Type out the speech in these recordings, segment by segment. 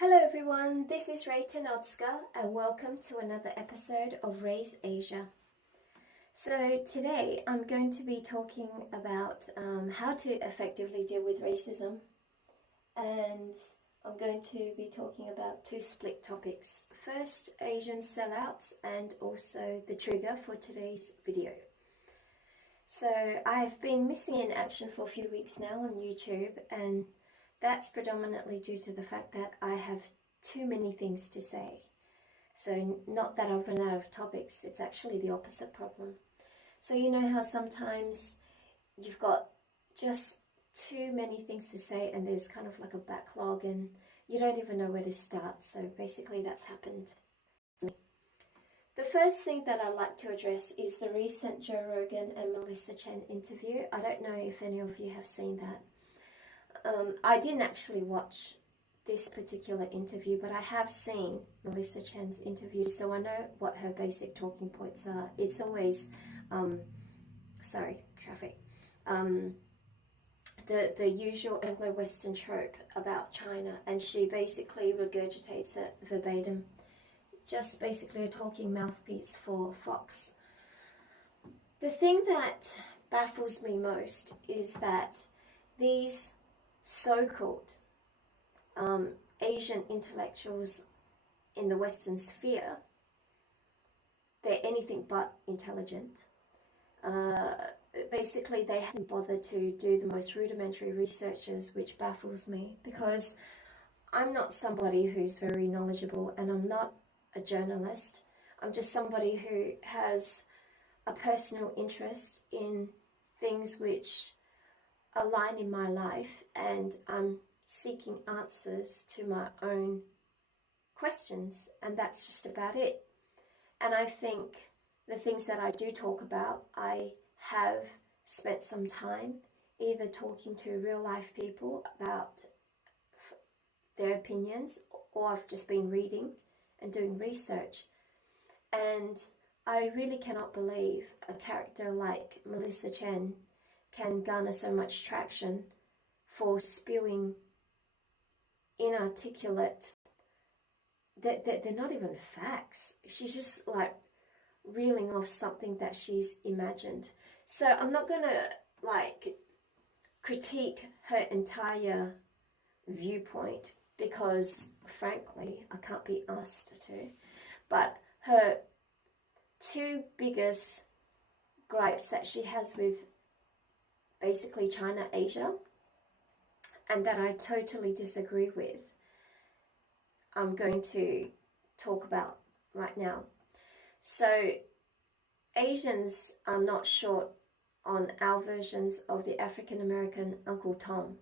Hello everyone, this is Chen and welcome to another episode of Raise Asia. So today I'm going to be talking about how to effectively deal with racism, and I'm going to be talking about two split topics. First, Asian sellouts, and also the trigger for today's video. So I've been missing in action for a few weeks now on YouTube, and that's predominantly due to the fact that I have too many things to say. So not that I've run out of topics, it's actually the opposite problem. So you know how sometimes you've got just too many things to say and there's kind of like a backlog and you don't even know where to start. So basically that's happened. The first thing that I'd like to address is the recent Joe Rogan and Chen interview. I don't know if any of you have seen that. I didn't actually watch this particular interview, but I have seen Chen's interview, so I know what her basic talking points are. It's always, the usual Anglo-Western trope about China, and she basically regurgitates it verbatim. Just basically a talking mouthpiece for Fox. The thing that baffles me most is that these so-called Asian intellectuals in the Western sphere, they're anything but intelligent. Basically, they haven't bothered to do the most rudimentary researches, which baffles me, because I'm not somebody who's very knowledgeable, and I'm not a journalist. I'm just somebody who has a personal interest in things which align in my life, and I'm seeking answers to my own questions, and that's just about it. And I think the things that I do talk about, I have spent some time either talking to real life people about their opinions, or I've just been reading and doing research. And I really cannot believe a character like Chen can garner so much traction for spewing inarticulate, that they're not even facts. She's just like reeling off something that she's imagined. So I'm not gonna like critique her entire viewpoint, because frankly I can't be asked to. But her two biggest gripes that she has with basically China, Asia, and that I totally disagree with, I'm going to talk about right now. So Asians are not short on our versions of the African American Uncle Tom.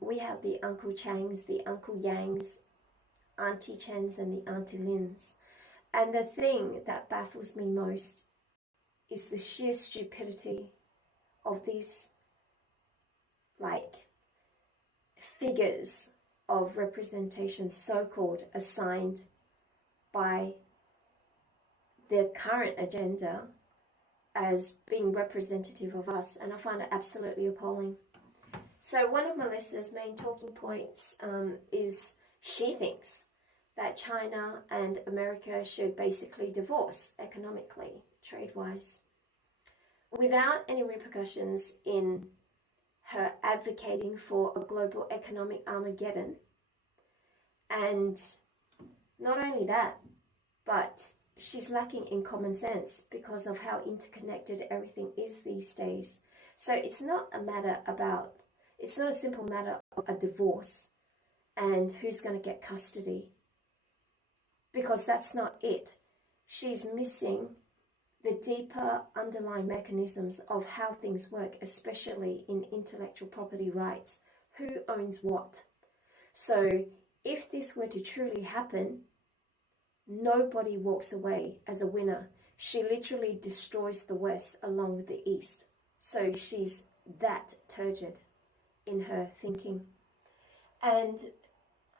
We have the Uncle Changs, the Uncle Yangs, Auntie Chens, and the Auntie Lins. And the thing that baffles me most is the sheer stupidity of these like figures of representation, so-called, assigned by their current agenda as being representative of us, and I find it absolutely appalling. So one of Melissa's main talking points is she thinks that China and America should basically divorce economically, trade-wise, without any repercussions in her advocating for a global economic Armageddon. And not only that, but she's lacking in common sense because of how interconnected everything is these days. So it's not a simple matter of a divorce and who's going to get custody, because that's not it. She's missing the deeper underlying mechanisms of how things work, especially in intellectual property rights. Who owns what? So if this were to truly happen, nobody walks away as a winner. She literally destroys the West along with the East. So she's that turgid in her thinking. And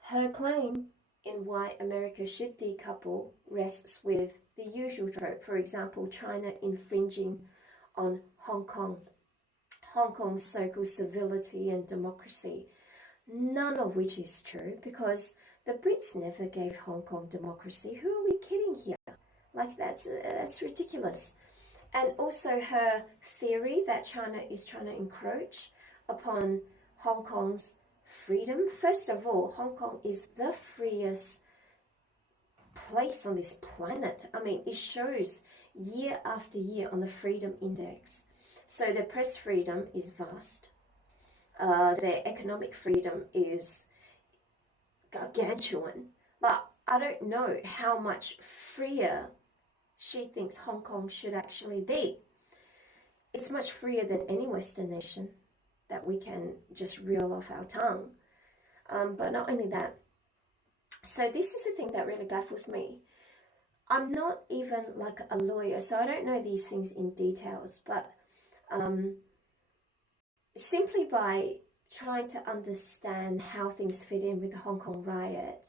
her claim in why America should decouple rests with the usual trope. For example, China infringing on Hong Kong, Hong Kong's so-called civility and democracy. none of which is true, because the Brits never gave Hong Kong democracy. Who are we kidding here? Like, that's ridiculous. And also her theory that China is trying to encroach upon Hong Kong's freedom. First of all, Hong Kong is the freest place on this planet. I mean, it shows year after year on the Freedom Index. So their press freedom is vast. Their economic freedom is gargantuan. But I don't know how much freer she thinks Hong Kong should actually be. It's much freer than any Western nation that we can just reel off our tongue. But not only that, so this is the thing that really baffles me. I'm not even like a lawyer, so I don't know these things in details, but simply by trying to understand how things fit in with the Hong Kong riot,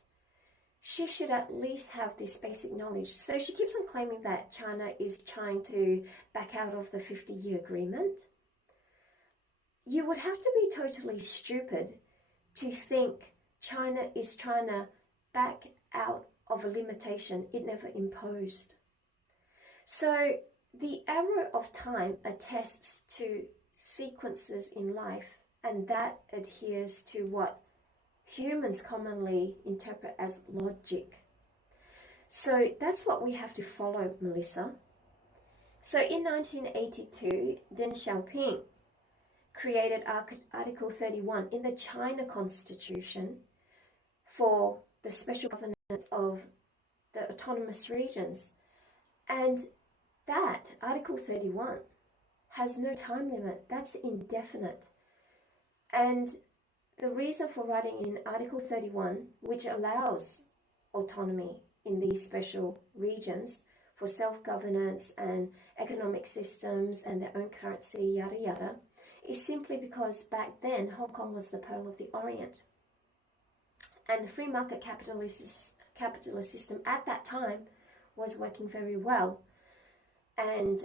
she should at least have this basic knowledge. So she keeps on claiming that China is trying to back out of the 50-year agreement. You would have to be totally stupid to think China is trying to back out of a limitation it never imposed. So the arrow of time attests to sequences in life, and that adheres to what humans commonly interpret as logic. So that's what we have to follow, Melissa. So in 1982, Deng Xiaoping created Article 31 in the China Constitution for the special governance of the autonomous regions. And that, Article 31, has no time limit. That's indefinite. And the reason for writing in Article 31, which allows autonomy in these special regions for self-governance and economic systems and their own currency, yada yada, is simply because back then Hong Kong was the Pearl of the Orient. And the free market capitalist system at that time was working very well. And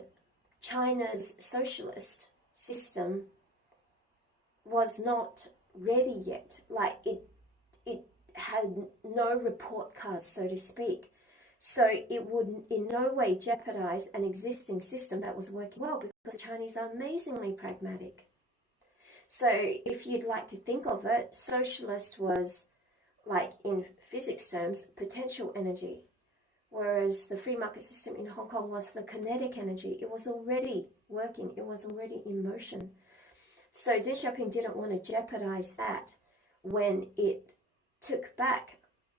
China's socialist system was not ready yet. Like, it had no report cards, so to speak. So it would in no way jeopardize an existing system that was working well, because the Chinese are amazingly pragmatic. So if you'd like to think of it, socialist was, like in physics terms, potential energy, whereas the free market system in Hong Kong was the kinetic energy. It was already working, it was already in motion. So Deng Xiaoping didn't want to jeopardize that when it took back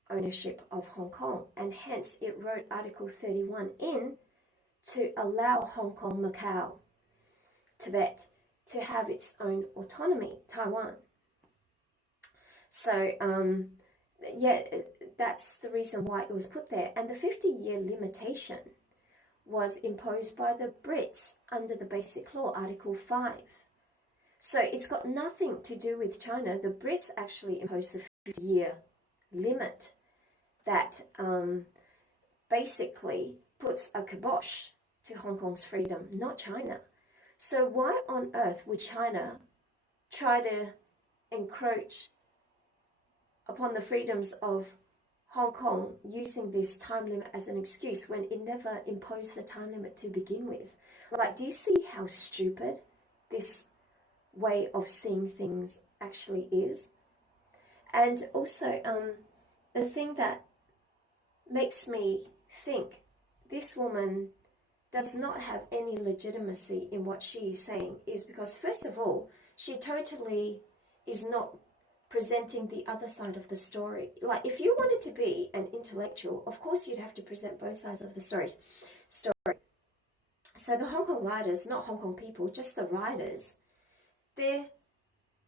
ownership of Hong Kong, and hence it wrote Article 31 in to allow Hong Kong, Macau, Tibet to have its own autonomy, Taiwan. So yeah, that's the reason why it was put there. And the 50-year limitation was imposed by the Brits under the Basic Law, Article 5. So it's got nothing to do with China. The Brits actually imposed the 50-year limit that basically puts a kibosh to Hong Kong's freedom, not China. So why on earth would China try to encroach upon the freedoms of Hong Kong using this time limit as an excuse when it never imposed the time limit to begin with? Like, do you see how stupid this way of seeing things actually is? And also, the thing that makes me think this woman does not have any legitimacy in what she is saying is because, first of all, she totally is not presenting the other side of the story. Like, if you wanted to be an intellectual, of course you'd have to present both sides of the story. So the Hong Kong rioters, not Hong Kong people, just the rioters, they're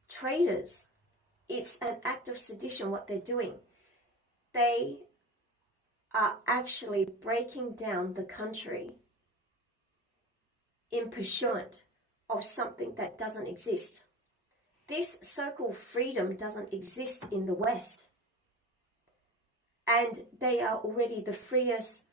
traitors. It's an act of sedition what they're doing. They are actually breaking down the country in pursuit of something that doesn't exist. This so-called freedom doesn't exist in the West. And they are already the freest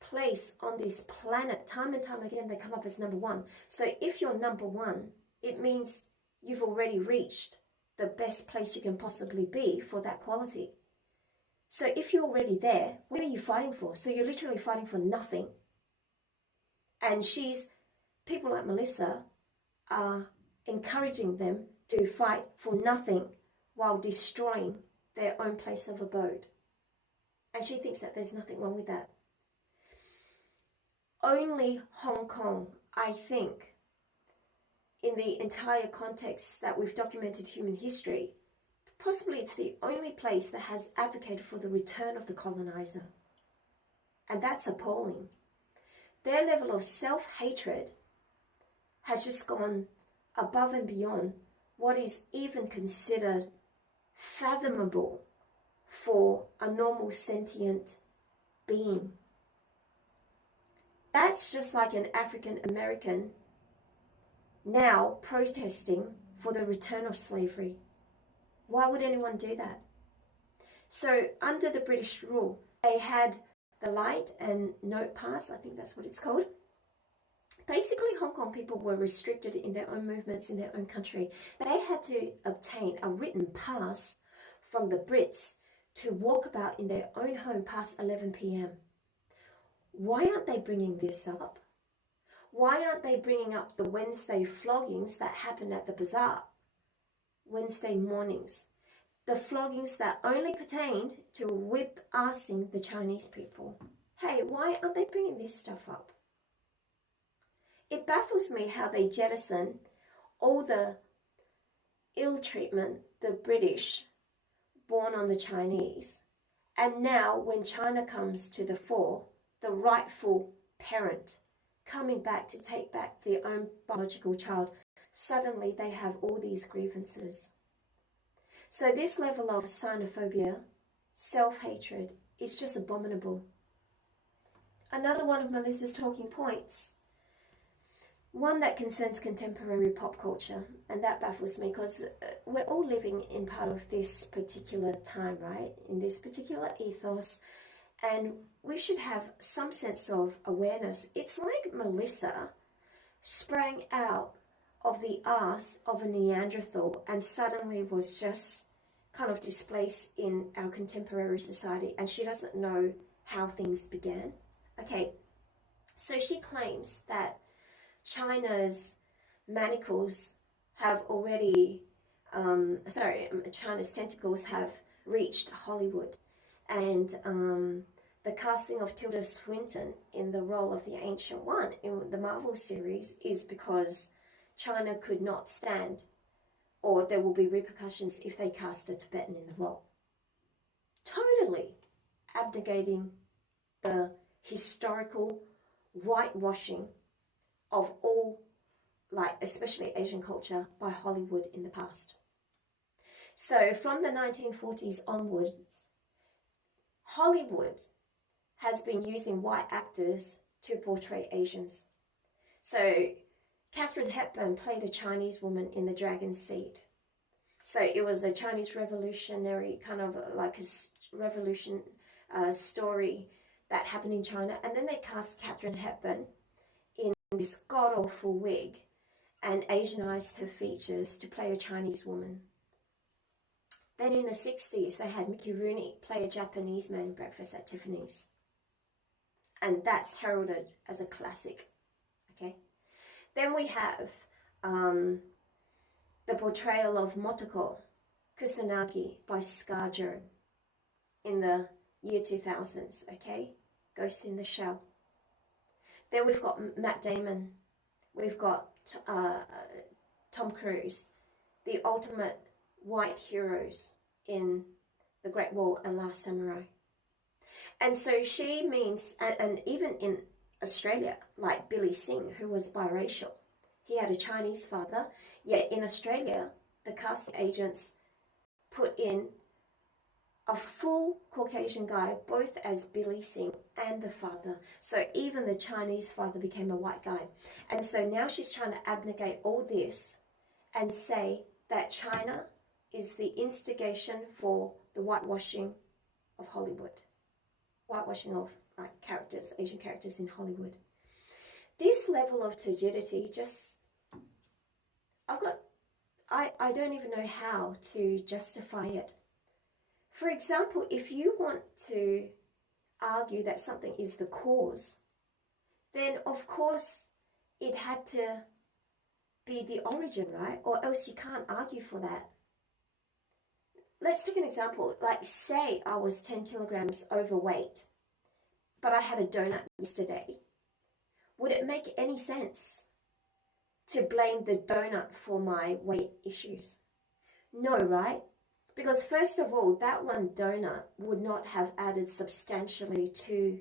place on this planet. Time and time again, they come up as number one. So if you're number one, it means you've already reached the best place you can possibly be for that quality. So if you're already there, what are you fighting for? So you're literally fighting for nothing. And people like Melissa are encouraging them to fight for nothing while destroying their own place of abode. And she thinks that there's nothing wrong with that. Only Hong Kong, I think, in the entire context that we've documented human history, possibly it's the only place that has advocated for the return of the colonizer. And that's appalling. Their level of self-hatred has just gone above and beyond what is even considered fathomable for a normal sentient being. That's just like an African American now protesting for the return of slavery. Why would anyone do that? So under the British rule, they had the light and note pass, I think that's what it's called. Basically, Hong Kong people were restricted in their own movements in their own country. They had to obtain a written pass from the Brits to walk about in their own home past 11 p.m. Why aren't they bringing this up? Why aren't they bringing up the Wednesday floggings that happened at the bazaar? Wednesday mornings. The floggings that only pertained to whip-assing the Chinese people. Hey, why aren't they bringing this stuff up? It baffles me how they jettison all the ill treatment the British born on the Chinese. And now when China comes to the fore, the rightful parent coming back to take back their own biological child, suddenly they have all these grievances. So this level of sinophobia, self-hatred, is just abominable. Another one of Melissa's talking points, one that concerns contemporary pop culture, and that baffles me because we're all living in part of this particular time, right? In this particular ethos, and we should have some sense of awareness. It's like Melissa sprang out of the ass of a Neanderthal and suddenly was just kind of displaced in our contemporary society, and she doesn't know how things began. Okay, so she claims that China's manacles have already, China's tentacles have reached Hollywood, and the casting of Tilda Swinton in the role of the Ancient One in the Marvel series is because China could not stand, or there will be repercussions if they cast a Tibetan in the role. Totally abnegating the historical whitewashing of all, like especially Asian culture, by Hollywood in the past. So from the 1940s onwards, Hollywood has been using white actors to portray Asians. So Katharine Hepburn played a Chinese woman in The Dragon's Seed. So it was a Chinese revolutionary, kind of like a revolution story that happened in China. And then they cast Katharine Hepburn in this god-awful wig and Asianized her features to play a Chinese woman. Then in the 60s, they had Mickey Rooney play a Japanese man in Breakfast at Tiffany's. And that's heralded as a classic, okay? Then we have the portrayal of Motoko Kusanagi by ScarJo in the year 2000s, okay? Ghost in the Shell. Then we've got Matt Damon. We've got Tom Cruise, the ultimate white heroes in The Great Wall and Last Samurai. And so she means, and even in Australia, like Billy Singh, who was biracial. He had a Chinese father, yet in Australia, the casting agents put in a full Caucasian guy, both as Billy Singh and the father. So even the Chinese father became a white guy. And so now she's trying to abnegate all this and say that China is the instigation for the whitewashing of Hollywood. Whitewashing of characters, Asian characters in Hollywood. This level of turgidity just, I don't even know how to justify it. For example, if you want to argue that something is the cause, then of course it had to be the origin, right? Or else you can't argue for that. Let's take an example. Like, say I was 10 kilograms overweight, but I had a donut yesterday. Would it make any sense to blame the donut for my weight issues? No, right? Because first of all, that one donut would not have added substantially to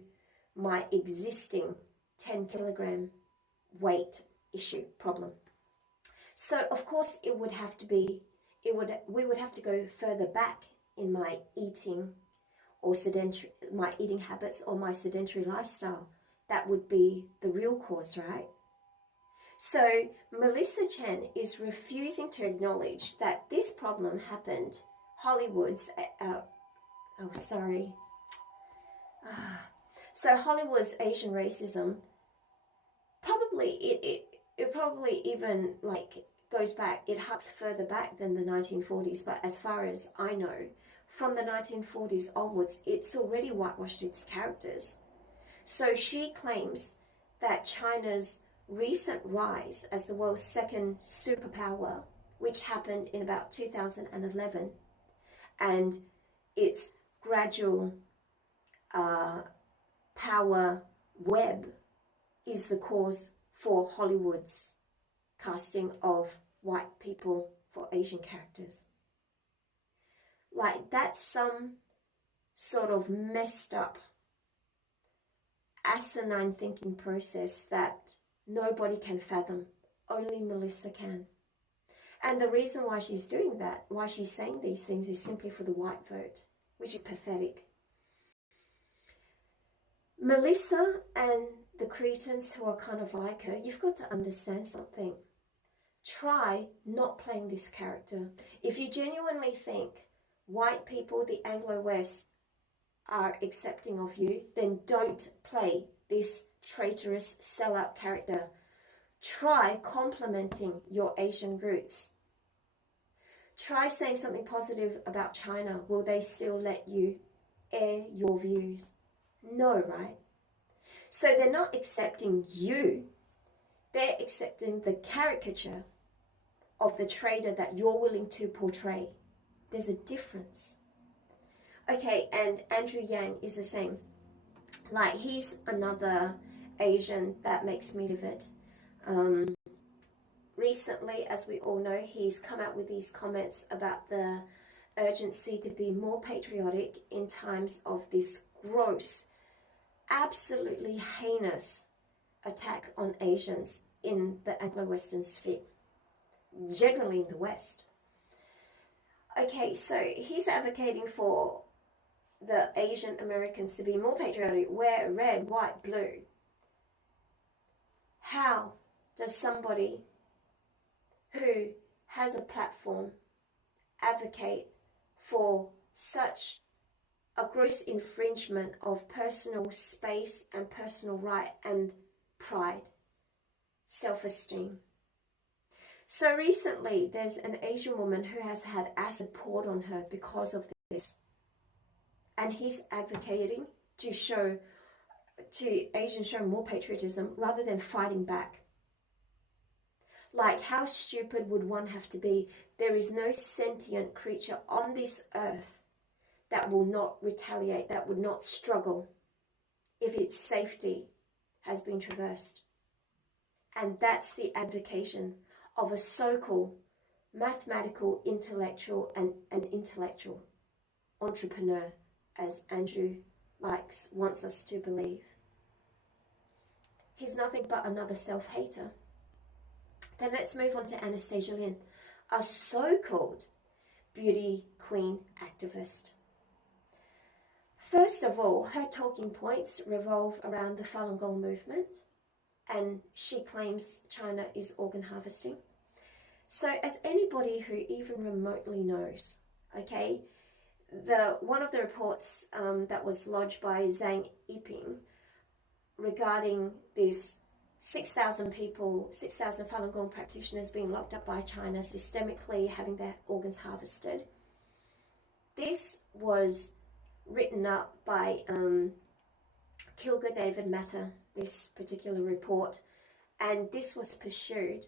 my existing 10 kilogram weight issue problem. So of course it would have to be, we would have to go further back in my eating or my eating habits or my sedentary lifestyle. That would be the real cause, right? So Melissa Chen is refusing to acknowledge that this problem happened. Hollywood's, so Hollywood's Asian racism, probably it probably even like goes back, it harks further back than the 1940s, but as far as I know, from the 1940s onwards, it's already whitewashed its characters. So she claims that China's recent rise as the world's second superpower, which happened in about 2011, and its gradual power web is the cause for Hollywood's casting of white people for Asian characters. Like, that's some sort of messed up, asinine thinking process that nobody can fathom. Only Melissa can. And the reason why she's doing that, why she's saying these things, is simply for the white vote, which is pathetic. Melissa and the Cretans who are kind of like her, you've got to understand something. Try not playing this character. If you genuinely think white people, the Anglo West, are accepting of you, then don't play this traitorous sellout character. Try complimenting your Asian roots. Try saying something positive about China. Will they still let you air your views? No, right? So they're not accepting you. They're accepting the caricature of the traitor that you're willing to portray. There's a difference. Okay, and Andrew Yang is the same. Like, he's another Asian that makes me livid. Recently, as we all know, he's come out with these comments about the urgency to be more patriotic in times of this gross, absolutely heinous attack on Asians in the Anglo-Western sphere, generally in the West. Okay, so he's advocating for the Asian Americans to be more patriotic, wear red, white, blue. How does somebody who has a platform advocate for such a gross infringement of personal space and personal right and pride, self-esteem? So recently, there's an Asian woman who has had acid poured on her because of this. And he's advocating to Asians show more patriotism rather than fighting back. Like, how stupid would one have to be? There is no sentient creature on this earth that will not retaliate, that would not struggle if its safety has been traversed. And that's the advocation of a so-called mathematical intellectual and an intellectual entrepreneur, as Andrew wants us to believe. He's nothing but another self-hater. Then let's move on to Anastasia Lin, a so-called beauty queen activist. First of all, her talking points revolve around the Falun Gong movement, and she claims China is organ harvesting. So as anybody who even remotely knows, okay, one of the reports that was lodged by Zhang Yiping regarding this 6,000 people, 6,000 Falun Gong practitioners being locked up by China, systemically having their organs harvested. This was written up by Kilger David Matter, this particular report, and this was pursued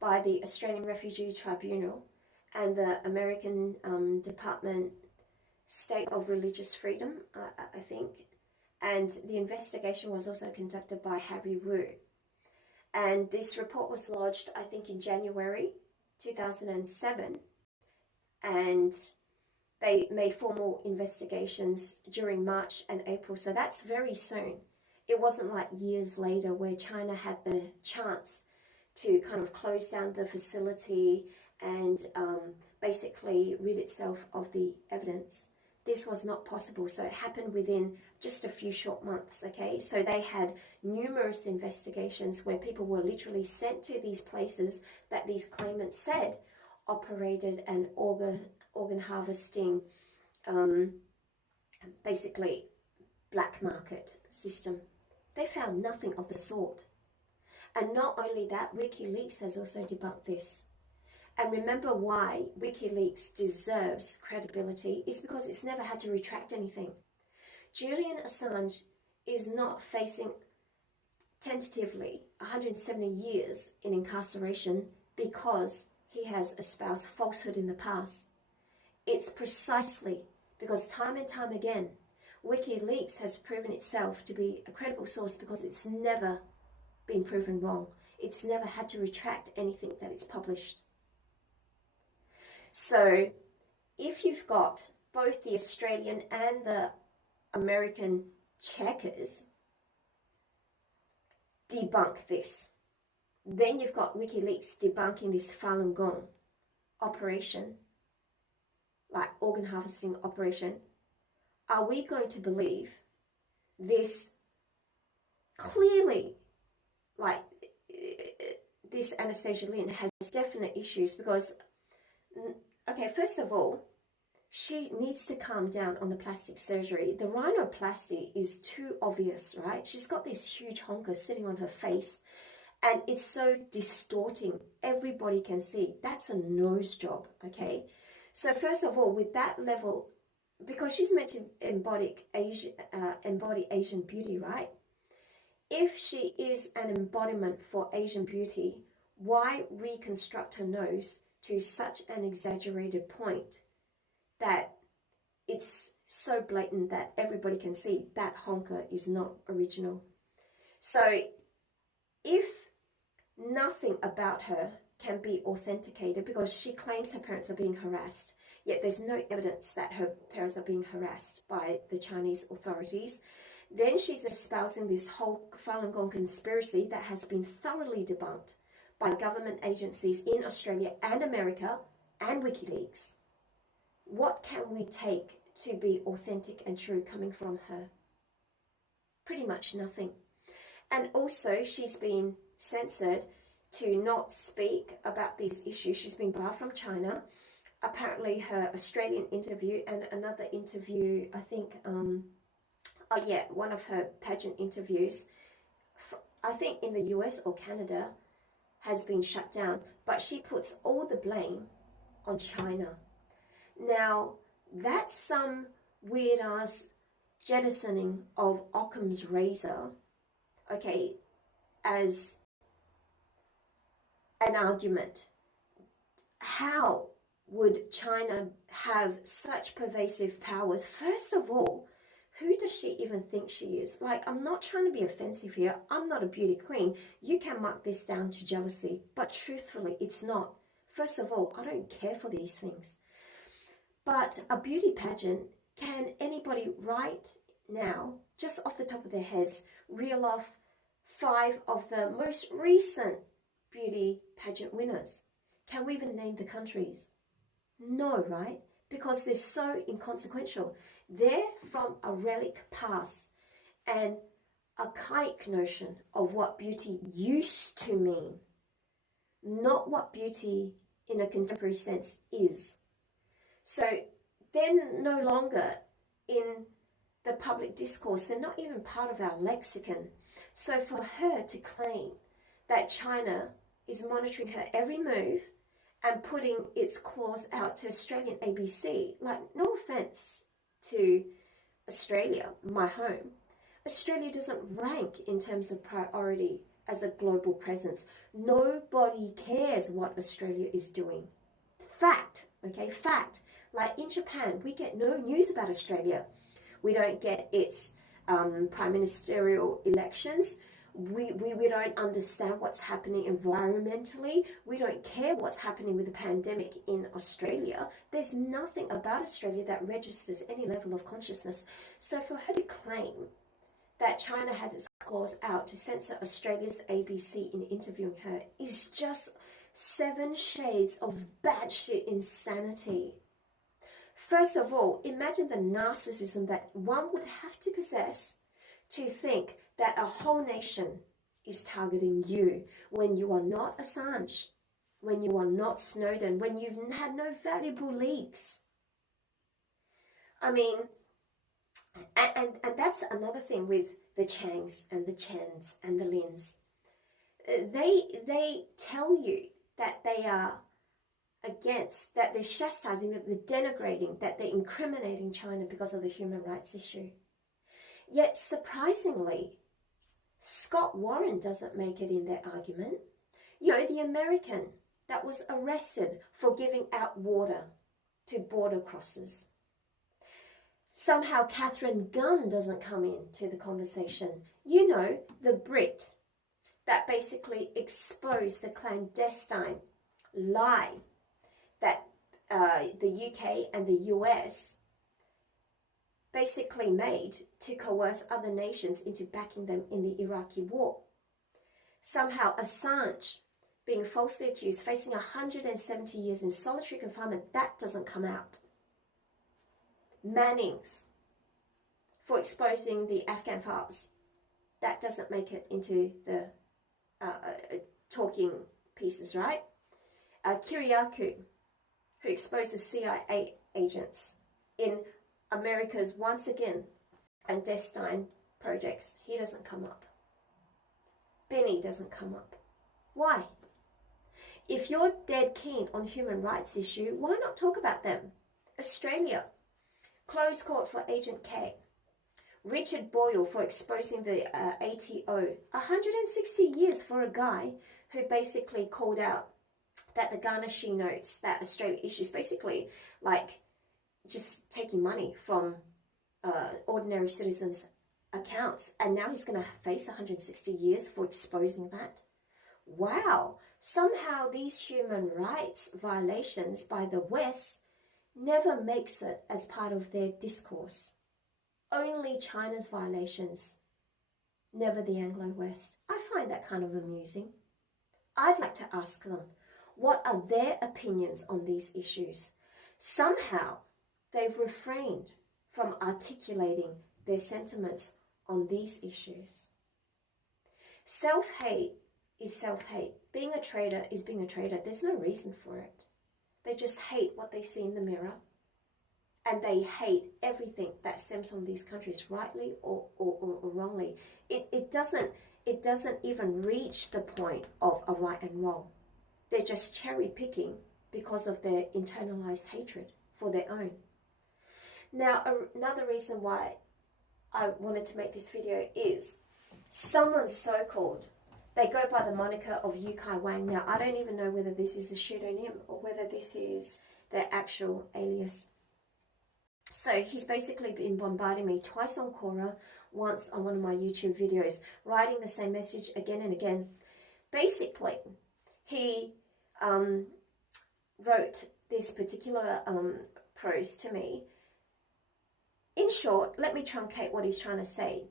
by the Australian Refugee Tribunal and the American Department State of Religious Freedom, I think, and the investigation was also conducted by Harry Wu. And this report was lodged, I think, in January 2007, and they made formal investigations during March and April, so that's very soon. It wasn't like years later where China had the chance to kind of close down the facility and basically rid itself of the evidence. This was not possible, so it happened within just a few short months, okay? So they had numerous investigations where people were literally sent to these places that these claimants said operated an organ harvesting, basically black market system. They found nothing of the sort. And not only that, WikiLeaks has also debunked this. And remember why WikiLeaks deserves credibility is because it's never had to retract anything. Julian Assange is not facing tentatively 170 years in incarceration because he has espoused falsehood in the past. It's precisely because time and time again, WikiLeaks has proven itself to be a credible source because it's never been proven wrong. It's never had to retract anything that it's published. So if you've got both the Australian and the American checkers debunk this, then you've got WikiLeaks debunking this Falun Gong operation, like organ harvesting operation. Are we going to believe this clearly, like this Anastasia Lin has definite issues? Because, okay, first of all, she needs to calm down on the plastic surgery. The rhinoplasty is too obvious, right? She's got this huge honker sitting on her face and it's so distorting. Everybody can see. That's a nose job, okay? So first of all, with that level, because she's meant to embody Asian beauty, right? If she is an embodiment for Asian beauty, why reconstruct her nose to such an exaggerated point that it's so blatant that everybody can see that honker is not original? So if nothing about her can be authenticated, because she claims her parents are being harassed, yet there's no evidence that her parents are being harassed by the Chinese authorities, then she's espousing this whole Falun Gong conspiracy that has been thoroughly debunked by government agencies in Australia and America and WikiLeaks. What can we take to be authentic and true coming from her? Pretty much nothing. And also, she's been censored to not speak about these issues. She's been barred from China. Apparently, her Australian interview and another interview, I think, one of her pageant interviews, I think in the US or Canada, has been shut down. But she puts all the blame on China. Now, that's some weird-ass jettisoning of Occam's razor, okay, as an argument. How would China have such pervasive powers? First of all, who does she even think she is? Like, I'm not trying to be offensive here. I'm not a beauty queen. You can mark this down to jealousy, but truthfully, it's not. First of all, I don't care for these things. But a beauty pageant, can anybody right now, just off the top of their heads, reel off 5 of the most recent beauty pageant winners? Can we even name the countries? No, right? Because they're so inconsequential. They're from a relic past and archaic notion of what beauty used to mean, not what beauty in a contemporary sense is. So they're no longer in the public discourse. They're not even part of our lexicon. So for her to claim that China is monitoring her every move and putting its claws out to Australian ABC, like, no offense to Australia, my home, Australia doesn't rank in terms of priority as a global presence. Nobody cares what Australia is doing. Fact, okay, fact. Like in Japan, we get no news about Australia. We don't get its prime ministerial elections. We don't understand what's happening environmentally. We don't care what's happening with the pandemic in Australia. There's nothing about Australia that registers any level of consciousness. So for her to claim that China has its claws out to censor Australia's ABC in interviewing her is just 7 shades of batshit insanity. First of all, imagine the narcissism that one would have to possess to think that a whole nation is targeting you when you are not Assange, when you are not Snowden, when you've had no valuable leaks. I mean, and that's another thing with the Changs and the Chens and the Lins. They tell you that they are against, that they're chastising, that they're denigrating, that they're incriminating China because of the human rights issue. Yet, surprisingly, Scott Warren doesn't make it in their argument. You know, the American that was arrested for giving out water to border crossers. Somehow Catherine Gunn doesn't come into the conversation. You know, the Brit that basically exposed the clandestine lie that the UK and the US basically made to coerce other nations into backing them in the Iraqi war. Somehow Assange being falsely accused, facing 170 years in solitary confinement, that doesn't come out. Mannings for exposing the Afghan files, that doesn't make it into the talking pieces, right? Kiriakou, who exposed the CIA agents in America's, once again, clandestine projects, he doesn't come up. Binney doesn't come up. Why? If you're dead keen on human rights issue, why not talk about them? Australia, closed court for Agent K. Richard Boyle for exposing the ATO. 160 years for a guy who basically called out that the garnishee notes that Australia issues, basically like just taking money from ordinary citizens' accounts. And now he's going to face 160 years for exposing that. Wow. Somehow these human rights violations by the West never makes it as part of their discourse. Only China's violations, never the Anglo-West. I find that kind of amusing. I'd like to ask them, what are their opinions on these issues? Somehow they've refrained from articulating their sentiments on these issues. Self-hate is self-hate. Being a traitor is being a traitor. There's no reason for it. They just hate what they see in the mirror, and they hate everything that stems from these countries, rightly or wrongly. It doesn't even reach the point of a right and wrong. They're just cherry picking because of their internalized hatred for their own. Now, another reason why I wanted to make this video is someone so-called, they go by the moniker of Yukai Wang. Now, I don't even know whether this is a pseudonym or whether this is their actual alias. So he's basically been bombarding me twice on Quora, once on one of my YouTube videos, writing the same message again and again. Basically, he wrote this particular prose to me. In short, let me truncate what he's trying to say.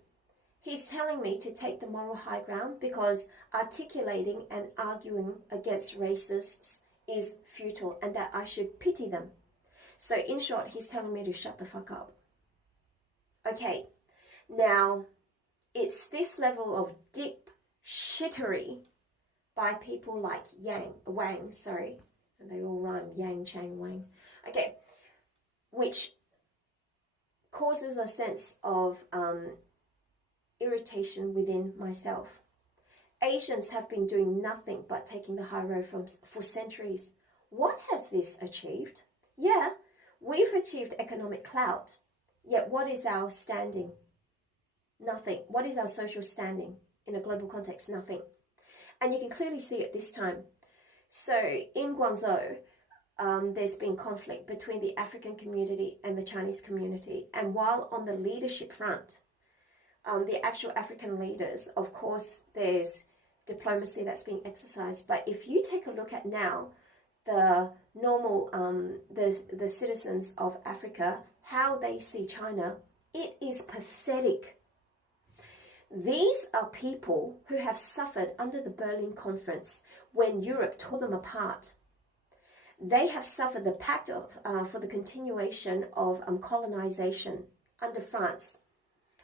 He's telling me to take the moral high ground because articulating and arguing against racists is futile and that I should pity them. So in short, he's telling me to shut the fuck up. Okay, now it's this level of deep shittery by people like Wang, and they all rhyme, Yang, Chang, Wang. Okay, which causes a sense of irritation within myself. Asians have been doing nothing but taking the high road for centuries. What has this achieved? Yeah, we've achieved economic clout. Yet what is our standing? Nothing. What is our social standing in a global context? Nothing. And you can clearly see it this time. So in Guangzhou, there's been conflict between the African community and the Chinese community. And while on the leadership front, the actual African leaders, of course, there's diplomacy that's being exercised. But if you take a look at now, the normal, the citizens of Africa, how they see China, it is pathetic. These are people who have suffered under the Berlin Conference when Europe tore them apart. They have suffered the pact for the continuation of colonization under France,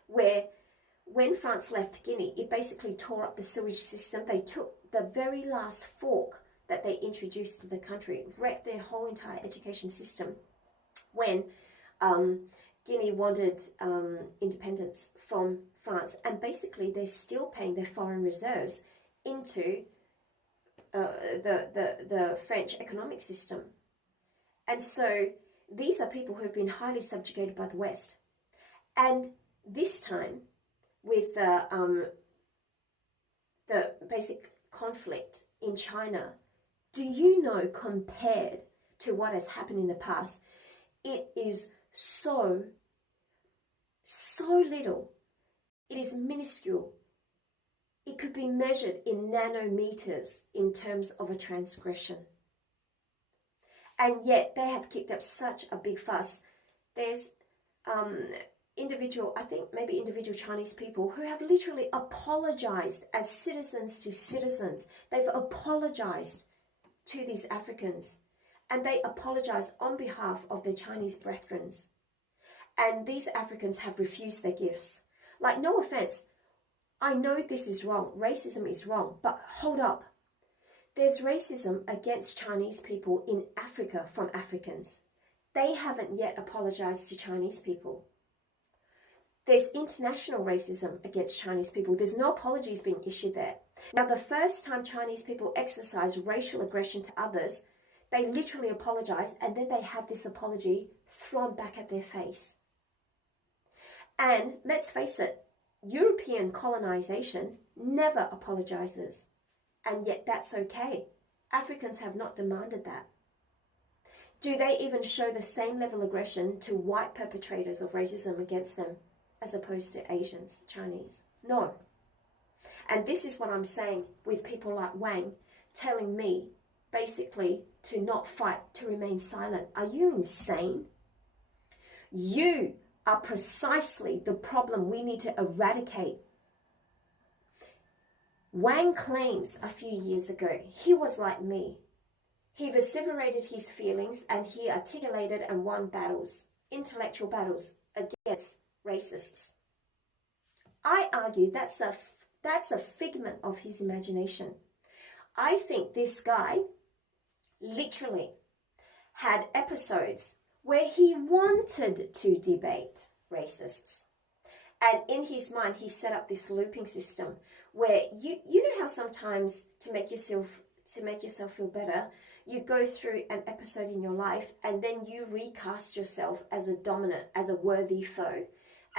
where when France left Guinea, it basically tore up the sewage system. They took the very last fork that they introduced to the country, wrecked their whole entire education system. When Guinea wanted independence from France, and basically they're still paying their foreign reserves into the French economic system. And so these are people who have been highly subjugated by the West. And this time, with the basic conflict in China, do you know, compared to what has happened in the past, it is so little. It is minuscule. It could be measured in nanometers in terms of a transgression. And yet they have kicked up such a big fuss. There's individual Chinese people who have literally apologized as citizens to citizens. They've apologized to these Africans, and they apologize on behalf of their Chinese brethren. And these Africans have refused their gifts. Like, no offense, I know this is wrong. Racism is wrong, but hold up. There's racism against Chinese people in Africa from Africans. They haven't yet apologized to Chinese people. There's international racism against Chinese people. There's no apologies being issued there. Now, the first time Chinese people exercise racial aggression to others, they literally apologize, and then they have this apology thrown back at their face. And let's face it, European colonization never apologizes. And yet that's okay. Africans have not demanded that. Do they even show the same level of aggression to white perpetrators of racism against them as opposed to Asians, Chinese? No. And this is what I'm saying with people like Wang telling me basically to not fight, to remain silent. Are you insane? You are precisely the problem we need to eradicate. Wang claims a few years ago he was like me. He vociferated his feelings and he articulated and won battles, intellectual battles against racists. I argue that's a figment of his imagination. I think this guy literally had episodes where he wanted to debate racists. And in his mind, he set up this looping system where you know how sometimes to make yourself feel better, you go through an episode in your life and then you recast yourself as a dominant, as a worthy foe.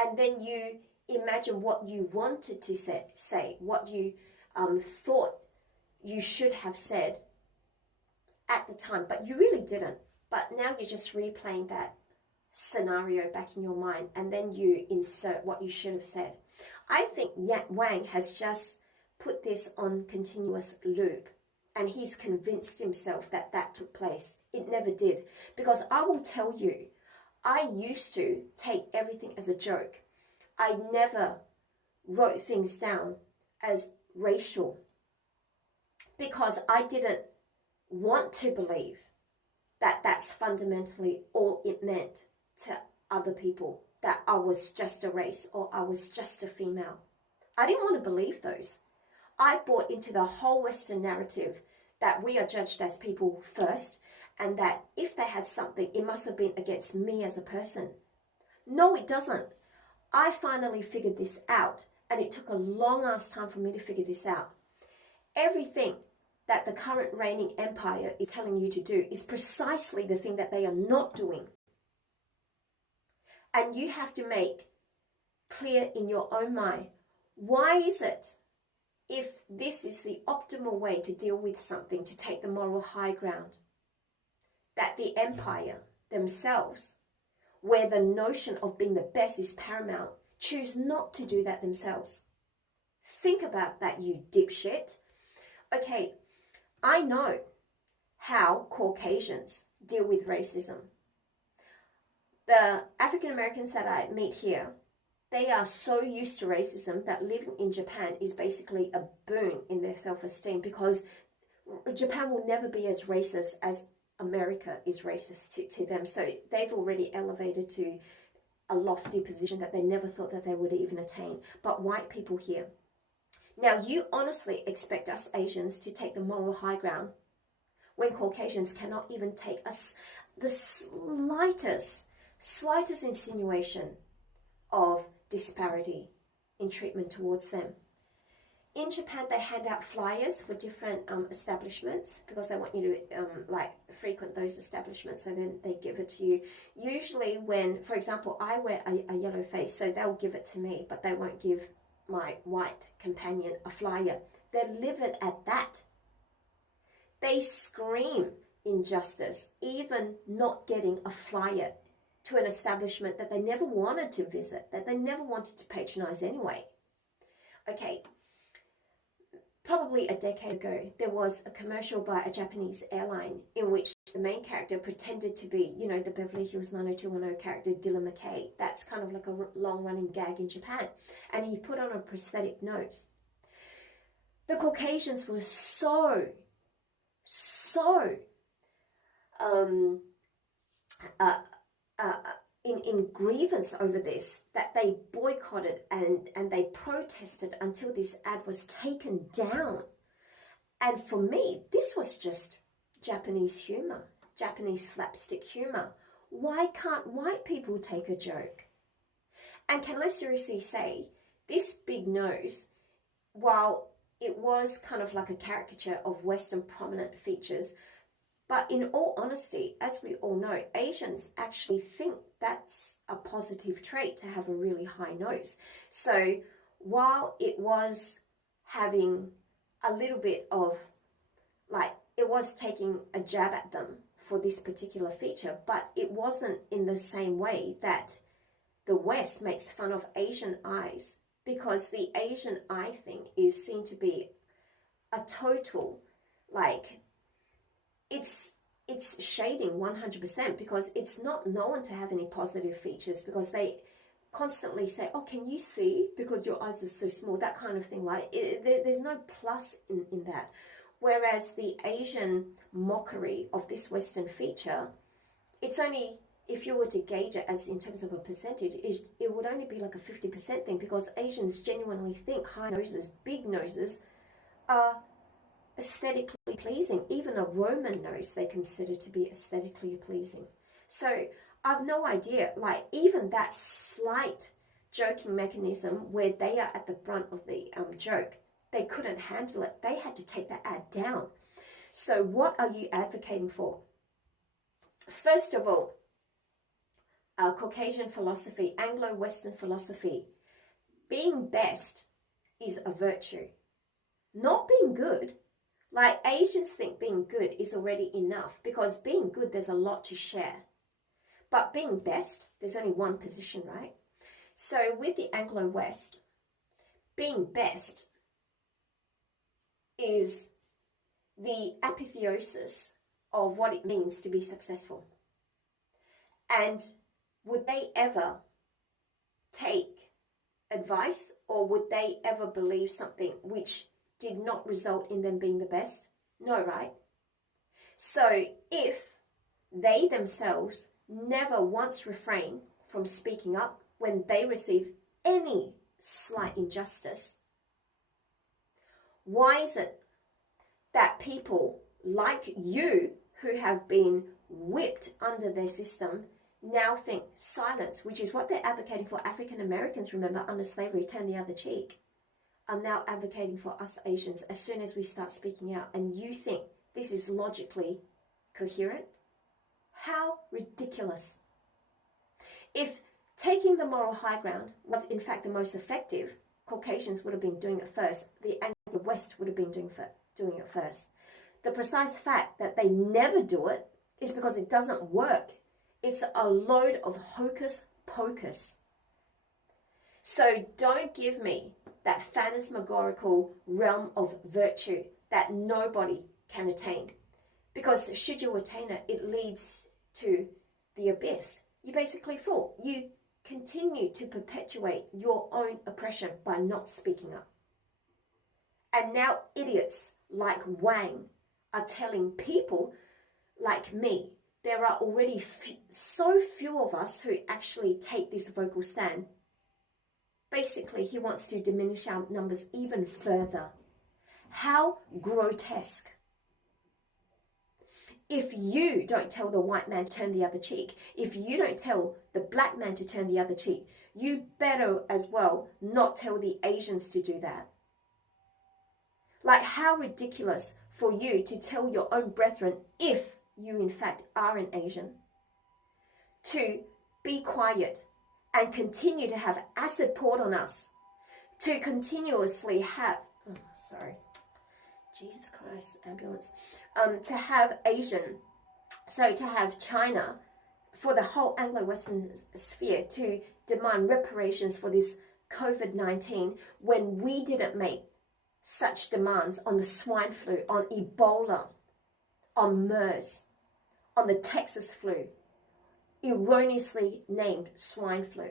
And then you imagine what you wanted to say, what you thought you should have said at the time, but you really didn't. But now you're just replaying that scenario back in your mind, and then you insert what you should have said. I think Wang has just put this on continuous loop, and he's convinced himself that that took place. It never did. Because I will tell you, I used to take everything as a joke. I never wrote things down as racial because I didn't want to believe that that's fundamentally all it meant to other people, that I was just a race or I was just a female. I didn't want to believe those. I bought into the whole Western narrative that we are judged as people first, and that if they had something, it must have been against me as a person. No, it doesn't. I finally figured this out, and it took a long ass time for me to figure this out. Everything that the current reigning empire is telling you to do is precisely the thing that they are not doing. And you have to make clear in your own mind, why is it, if this is the optimal way to deal with something, to take the moral high ground, that the empire themselves, where the notion of being the best is paramount, choose not to do that themselves? Think about that, you dipshit. Okay, I know how Caucasians deal with racism. The African Americans that I meet here, they are so used to racism that living in Japan is basically a boon in their self-esteem, because Japan will never be as racist as America is racist to them. So they've already elevated to a lofty position that they never thought that they would even attain. But white people here, now you honestly expect us Asians to take the moral high ground when Caucasians cannot even take us the slightest insinuation of disparity in treatment towards them. In Japan, they hand out flyers for different establishments because they want you to like frequent those establishments. So then they give it to you. Usually when, for example, I wear a yellow face, so they'll give it to me, but they won't give my white companion a flyer. They're livid at that. They scream injustice, even not getting a flyer to an establishment that they never wanted to visit, that they never wanted to patronize anyway. Okay. Probably a decade ago, there was a commercial by a Japanese airline in which the main character pretended to be, you know, the Beverly Hills 90210 character Dylan McKay. That's kind of like a long-running gag in Japan. And he put on a prosthetic nose. The Caucasians were so in grievance over this, that they boycotted and they protested until this ad was taken down. And for me, this was just Japanese humor, Japanese slapstick humor. Why can't white people take a joke? And can I seriously say, this big nose, while it was kind of like a caricature of Western prominent features, but in all honesty, as we all know, Asians actually think that's a positive trait to have a really high nose. So while it was having a little bit of, like, it was taking a jab at them for this particular feature, but it wasn't in the same way that the West makes fun of Asian eyes, because the Asian eye thing is seen to be a total, like, it's shading 100%, because it's not known to have any positive features, because they constantly say, oh, can you see because your eyes are so small, that kind of thing, right? There's no plus in that. Whereas the Asian mockery of this Western feature, it's only, if you were to gauge it as in terms of a percentage, it would only be like a 50% thing, because Asians genuinely think high noses, big noses, are aesthetically pleasing. Even a Roman nose they consider to be aesthetically pleasing. So I've no idea, like, even that slight joking mechanism where they are at the front of the joke, they couldn't handle it. They had to take that ad down. So what are you advocating for? First of all, Caucasian philosophy, Anglo-Western philosophy, being best is a virtue. Not being good. Like, Asians think being good is already enough, because being good, there's a lot to share. But being best, there's only one position, right? So with the Anglo-West, being best is the apotheosis of what it means to be successful. And would they ever take advice, or would they ever believe something which did not result in them being the best? No, right? So if they themselves never once refrain from speaking up when they receive any slight injustice, why is it that people like you, who have been whipped under their system, now think silence, which is what they're advocating for African Americans, remember, under slavery, turn the other cheek, are now advocating for us Asians as soon as we start speaking out. And you think this is logically coherent? How ridiculous. If taking the moral high ground was in fact the most effective, Caucasians would have been doing it first. The Anglo West would have been doing it first. The precise fact that they never do it is because it doesn't work. It's a load of hocus pocus. So don't give me that phantasmagorical realm of virtue that nobody can attain. Because should you attain it, it leads to the abyss. You basically fall. You continue to perpetuate your own oppression by not speaking up. And now idiots like Wang are telling people like me, there are already so few of us who actually take this vocal stand. Basically, he wants to diminish our numbers even further. How grotesque. If you don't tell the white man to turn the other cheek, if you don't tell the black man to turn the other cheek, you better as well not tell the Asians to do that. Like, how ridiculous for you to tell your own brethren, if you in fact are an Asian, to be quiet and continue to have acid poured on us, to continuously have, Jesus Christ, ambulance, to have to have China, for the whole Anglo-Western sphere, to demand reparations for this COVID-19 when we didn't make such demands on the swine flu, on Ebola, on MERS, on the Texas flu, erroneously named swine flu.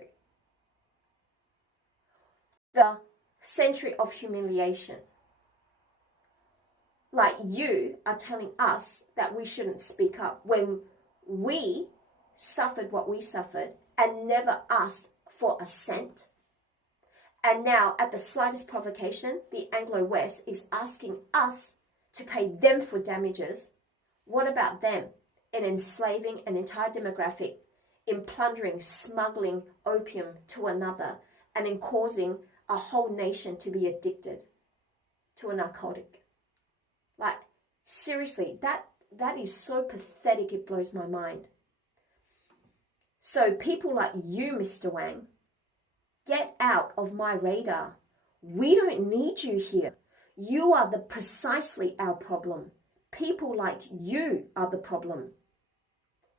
The century of humiliation. Like, you are telling us that we shouldn't speak up when we suffered what we suffered and never asked for a cent. And now, at the slightest provocation, the Anglo-West is asking us to pay them for damages. What about them in enslaving an entire demographic, in plundering, smuggling opium to another, and in causing a whole nation to be addicted to a narcotic? Like, seriously, that is so pathetic, it blows my mind. So people like you, Mr. Wang, get out of my radar. We don't need you here. You are precisely our problem. People like you are the problem.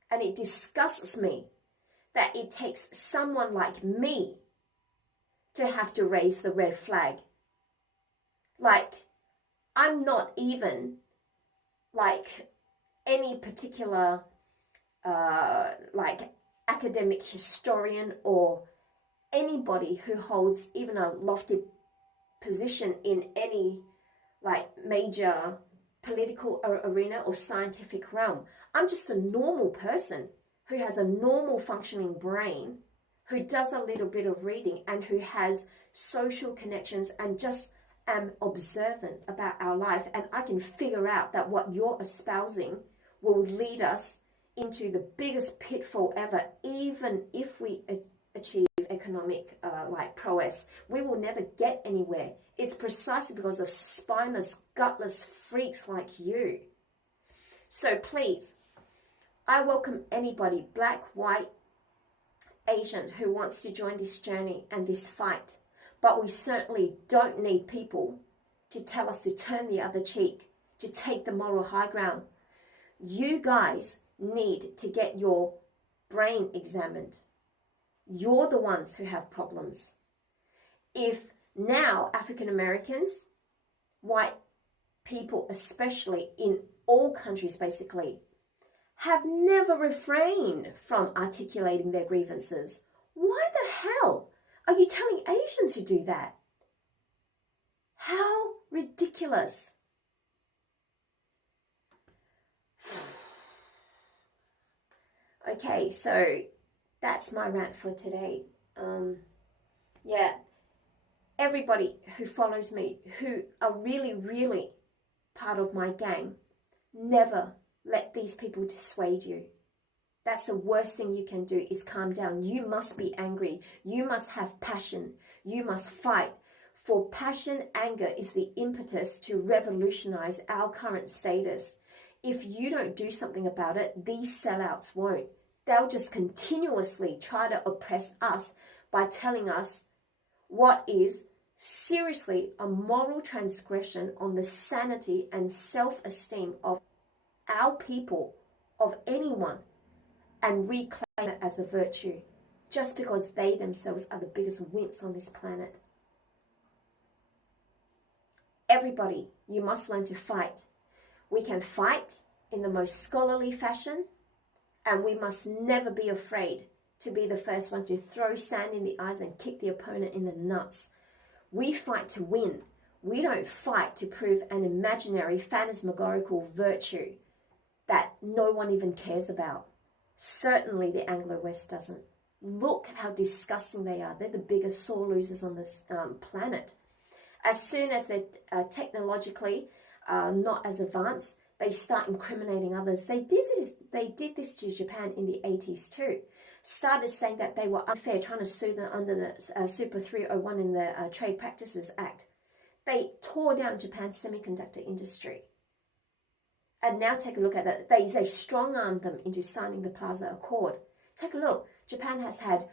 And it disgusts me that it takes someone like me to have to raise the red flag. Like, I'm not even like any particular like academic historian or anybody who holds even a lofty position in any like major political arena or scientific realm. I'm just a normal person who has a normal functioning brain, who does a little bit of reading and who has social connections and just am observant about our life, and I can figure out that what you're espousing will lead us into the biggest pitfall ever. Even if we achieve economic like prowess, we will never get anywhere. It's precisely because of spineless, gutless freaks like you. So please, I welcome anybody, black, white, Asian, who wants to join this journey and this fight. But we certainly don't need people to tell us to turn the other cheek, to take the moral high ground. You guys need to get your brain examined. You're the ones who have problems. If now African Americans, white people especially, in all countries basically, have never refrained from articulating their grievances, why the hell are you telling Asians to do that? How ridiculous. Okay, so that's my rant for today. Yeah, everybody who follows me, who are really, really part of my gang, never let these people dissuade you. That's the worst thing you can do, is calm down. You must be angry. You must have passion. You must fight. For passion, anger is the impetus to revolutionize our current status. If you don't do something about it, these sellouts won't. They'll just continuously try to oppress us by telling us what is seriously a moral transgression on the sanity and self-esteem of our people, of anyone, and reclaim it as a virtue, just because they themselves are the biggest wimps on this planet. Everybody, you must learn to fight. We can fight in the most scholarly fashion, and we must never be afraid to be the first one to throw sand in the eyes and kick the opponent in the nuts. We fight to win. We don't fight to prove an imaginary, phantasmagorical virtue that no one even cares about. Certainly the Anglo-West doesn't. Look how disgusting they are. They're the biggest sore losers on this planet. As soon as they're technologically not as advanced, they start incriminating others. They did this to Japan in the 80s too. Started saying that they were unfair, trying to sue them under the Super 301 in the Trade Practices Act. They tore down Japan's semiconductor industry. And now take a look at it. They strong-armed them into signing the Plaza Accord. Take a look. Japan has had